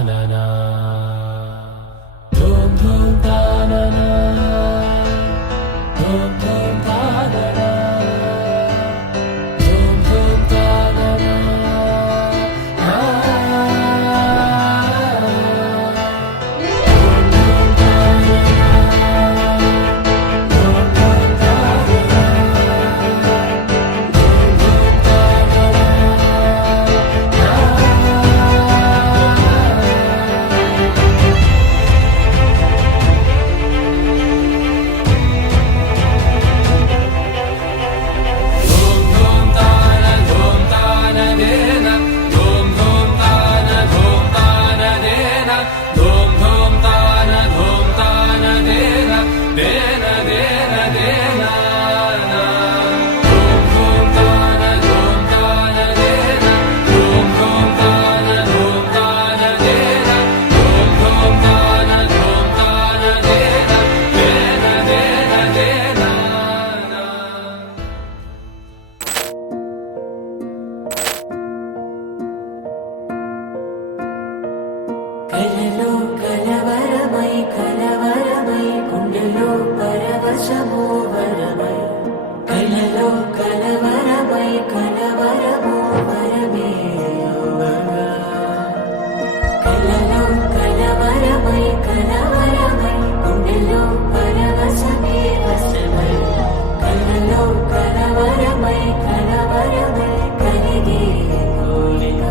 తాననా ధూమ్ ధూమ్ తాననా ధూమ్ ధూమ్ తాననా ధూమ్ ధూమ్ తాననా కలలో కలవరమై కలవరమై గుండెలో పరవశమో వరమై కలలో కలవరమై కలవరమో వరమే యోగగా కలలో కలవరమై కలవరమై గుండెలో పరవశమే వశమై కలలో కలవరమై కలవరమై కలిగే కోరిక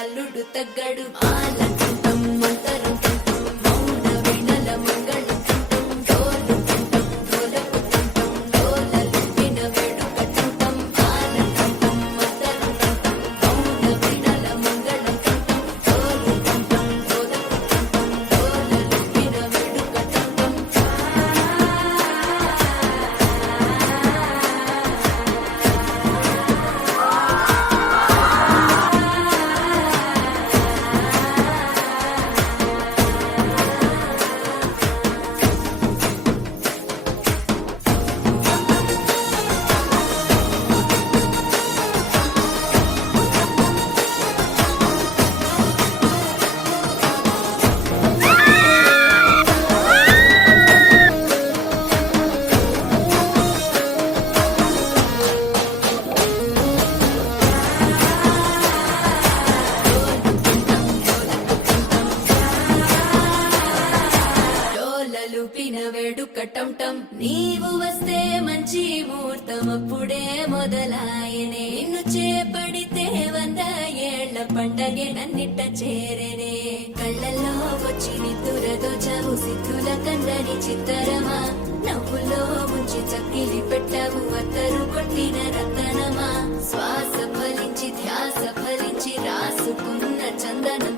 అల్లుడు తగ్గడు ఆలంటం మంతరం మౌన వినల మంగళం డోలు డోలకు డోలలు విన వేడుకటం ఆలంటం మంతరం మౌన వినల మంగళం డోలు డోలకు డోలలు విన వేడుకటం వేడుకటం టం నీవు వస్తే మంచి ముహూర్తం అప్పుడే మొదలాయనే నిన్ను చేపడితే 100 ఏళ్ల పండగే నన్నిట్ట చేరేనే కళ్ళల్లో వచ్చి నిద్దురదోచావు సిద్ధుల కందని చిత్తరమా నవ్వులో ముంచి చక్కిలి పెట్టావు అత్తరు కొట్టిన రతనమా శ్వాస ఫలించి ధ్యాస ఫలించి రాసుకున్న చందనం